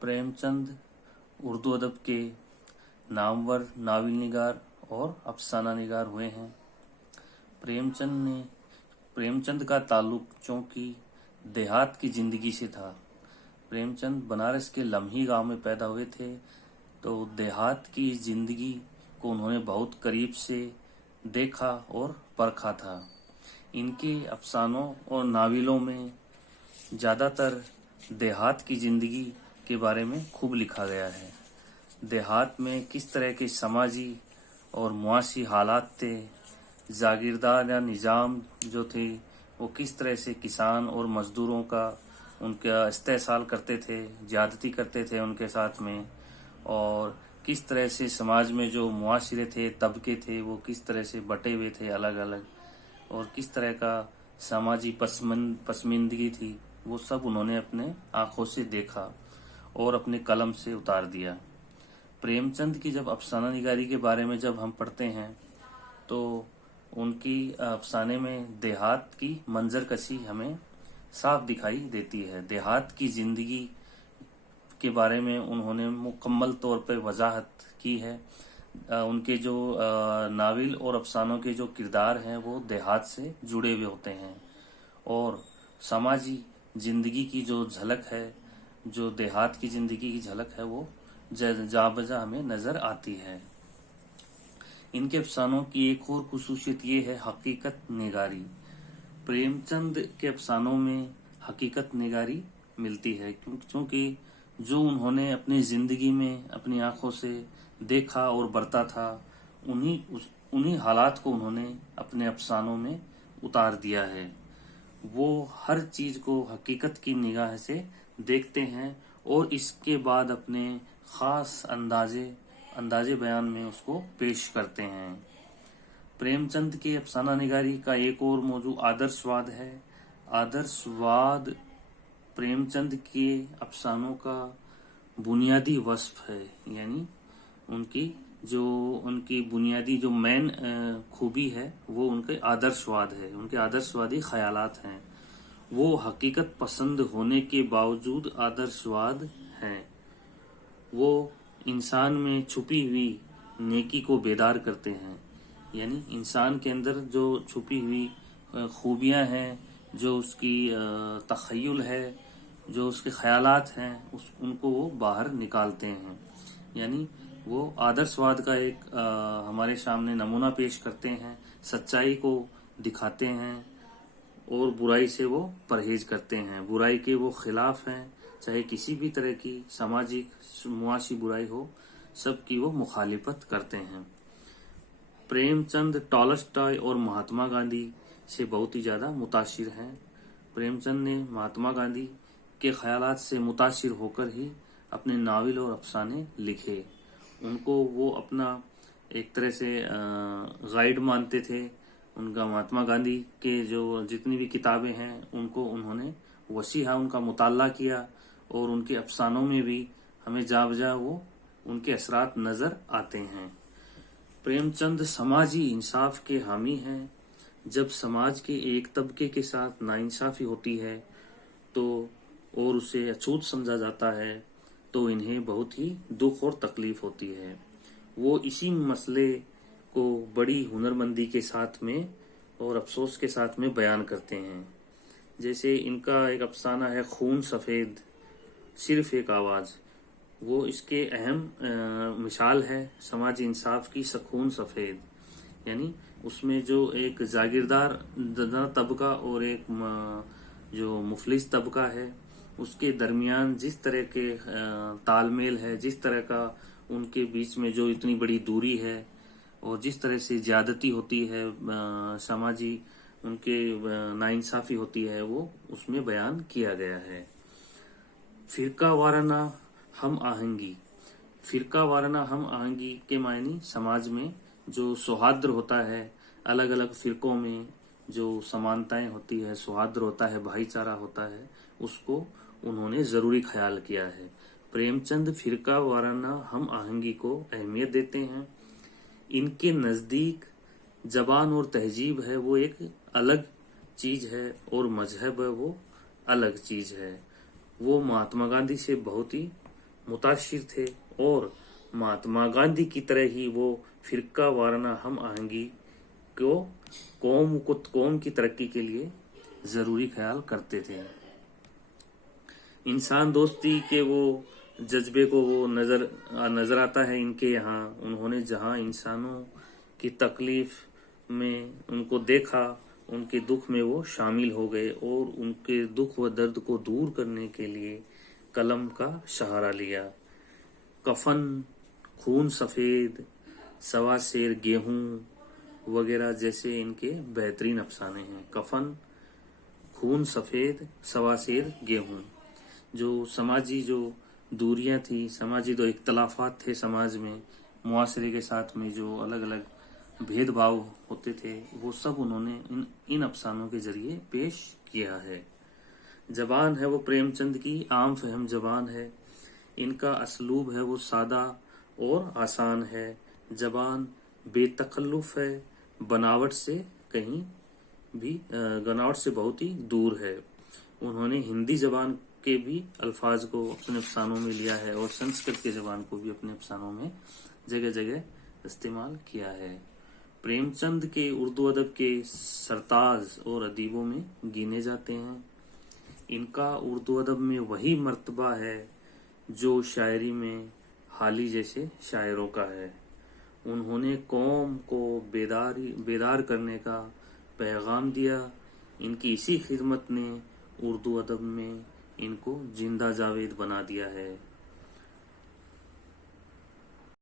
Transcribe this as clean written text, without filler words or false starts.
प्रेमचंद उर्दू अदब के नामवर नावल निगार और अफसाना निगार हुए हैं। प्रेमचंद का ताल्लुक चूंकि देहात की जिंदगी से था। प्रेमचंद बनारस के लम्ही गांव में पैदा हुए थे, तो देहात की जिंदगी को उन्होंने बहुत करीब से देखा और परखा था। इनके अफसानों और नावलों में ज़्यादातर देहात की जिंदगी के बारे में खूब लिखा गया है। देहात में किस तरह के समाजी और मुआशी हालात थे, जागीरदार या निज़ाम जो थे वो किस तरह से किसान और मज़दूरों का उनका इस्तेहसाल करते थे, ज़्यादती करते थे उनके साथ में, और किस तरह से समाज में जो मुआशरे थे, तबके थे, वो किस तरह से बटे हुए थे अलग अलग, और किस तरह का समाजी पसमानदगी थी, वो सब उन्होंने अपने आँखों से देखा और अपने कलम से उतार दिया। प्रेमचंद की जब अफसाना निगारी के बारे में जब हम पढ़ते हैं तो उनकी अफसाने में देहात की मंजर कशी हमें साफ दिखाई देती है। देहात की जिंदगी के बारे में उन्होंने मुकम्मल तौर पर वजाहत की है। उनके जो नावल और अफसानों के जो किरदार हैं वो देहात से जुड़े हुए होते हैं, और समाजी जिंदगी की जो झलक है, जो देहात की जिंदगी की झलक है, वो जा बजा हमें नजर आती है। इनके अफसानों की एक और खुसूसियत ये है हकीकत निगारी। प्रेमचंद के अफसानों में हकीकत निगारी मिलती है, क्योंकि जो उन्होंने अपनी जिंदगी में अपनी आंखों से देखा और बरता था, उन्हीं हालात को उन्होंने अपने अफसानों में उतार दिया है। वो हर चीज को हकीकत की निगाह से देखते हैं और इसके बाद अपने खास अंदाजे बयान में उसको पेश करते हैं। प्रेमचंद के अफसाना निगारी का एक और मौजू आदर्शवाद है। आदर्शवाद प्रेमचंद के अफसानों का बुनियादी वस्फ है, यानी उनकी बुनियादी जो मेन खूबी है वो उनके आदर्शवाद है, उनके आदर्शवादी ख्यालात हैं। वो हकीकत पसंद होने के बावजूद आदर्शवाद हैं। वो इंसान में छुपी हुई नेकी को बेदार करते हैं, यानी इंसान के अंदर जो छुपी हुई खूबियां हैं, जो उसकी तख़य्युल है, जो उसके ख्यालात हैं, उनको वो बाहर निकालते हैं। यानी वो आदर्शवाद का एक हमारे सामने नमूना पेश करते हैं, सच्चाई को दिखाते हैं और बुराई से वो परहेज करते हैं। बुराई के वो खिलाफ हैं, चाहे किसी भी तरह की सामाजिक मुआशी बुराई हो, सबकी वो मुखालिफत करते हैं। प्रेमचंद टॉलस्टॉय और महात्मा गांधी से बहुत ही ज्यादा मुतासिर हैं। प्रेमचंद ने महात्मा गांधी के ख्यालात से मुतासिर होकर ही अपने नावल और अफसाने लिखे। उनको वो अपना एक तरह से गाइड मानते थे। उनका महात्मा गांधी के जो जितनी भी किताबें हैं उनको उन्होंने वसीहा उनका मुताला किया, और उनके अफसानों में भी हमें जा बजा वो उनके असरात नजर आते हैं। प्रेमचंद समाजी इंसाफ के हामी हैं। जब समाज के एक तबके के साथ नाइंसाफी होती है तो और उसे अछूत समझा जाता है तो इन्हें बहुत ही दुख और तकलीफ होती है। वो इसी मसले को बड़ी हुनरमंदी के साथ में और अफसोस के साथ में बयान करते हैं। जैसे इनका एक अफसाना है खून सफेद सिर्फ एक आवाज। वो इसके अहम मिसाल है समाजी इंसाफ की। खून सफेद यानी उसमें जो एक जागीरदार तबका और एक जो मुफलिस तबका है, उसके दरमियान जिस तरह के तालमेल है, जिस तरह का उनके बीच में जो इतनी बड़ी दूरी है, और जिस तरह से ज्यादती होती है, समाजी उनके नाइंसाफी होती है, वो उसमें बयान किया गया है। फिरका वाराना हम आहंगी। फिरका वाराना हम आहंगी के मायने समाज में जो सौहार्द होता है, अलग अलग फिरकों में जो समानताएं होती है, सौहार्द होता है, भाईचारा होता है, उसको उन्होंने जरूरी ख्याल किया है। प्रेमचंद फिरका वाराना हम आहंगी को अहमियत देते हैं। इनके नजदीक जबान और तहजीब है वो एक अलग चीज है, और मजहब है वो अलग चीज है। वो महात्मा गांधी से बहुत ही متاثر تھے اور مہاتما گاندھی کی طرح ہی وہ فرقہ وارانہ ہم آہنگی کو قوم کی ترقی کے لیے ضروری خیال کرتے تھے۔ انسان دوستی کے وہ جذبے کو وہ نظر آتا ہے ان کے یہاں۔ انہوں نے جہاں انسانوں کی تکلیف میں ان کو دیکھا، ان کے دکھ میں وہ شامل ہو گئے اور ان کے دکھ و درد کو دور کرنے کے لیے قلم کا سہارا لیا۔ کفن، خون سفید، سوا سیر گیہوں وغیرہ جیسے ان کے بہترین افسانے ہیں۔ کفن، خون سفید، سوا سیر گیہوں، جو سماجی جو دوریاں تھیں، سماجی جو اختلافات تھے سماج میں، معاشرے کے ساتھ میں جو الگ الگ بھید بھاؤ ہوتے تھے، وہ سب انہوں نے ان افسانوں کے ذریعے پیش کیا ہے۔ زبان ہے وہ پریم چند کی عام فہم زبان ہے۔ ان کا اسلوب ہے وہ سادہ اور آسان ہے۔ زبان بے تکلف ہے، بناوٹ سے بہت ہی دور ہے۔ انہوں نے ہندی زبان کے بھی الفاظ کو اپنے افسانوں میں لیا ہے اور سنسکرت کی زبان کو بھی اپنے افسانوں میں جگہ جگہ استعمال کیا ہے۔ پریم چند کے اردو ادب کے سرتاج اور ادیبوں میں گینے جاتے ہیں۔ ان کا اردو ادب میں وہی مرتبہ ہے جو شاعری میں حالی جیسے شاعروں کا ہے۔ انہوں نے قوم کو بیدار کرنے کا پیغام دیا۔ ان کی اسی خدمت نے اردو ادب میں ان کو زندہ جاوید بنا دیا ہے۔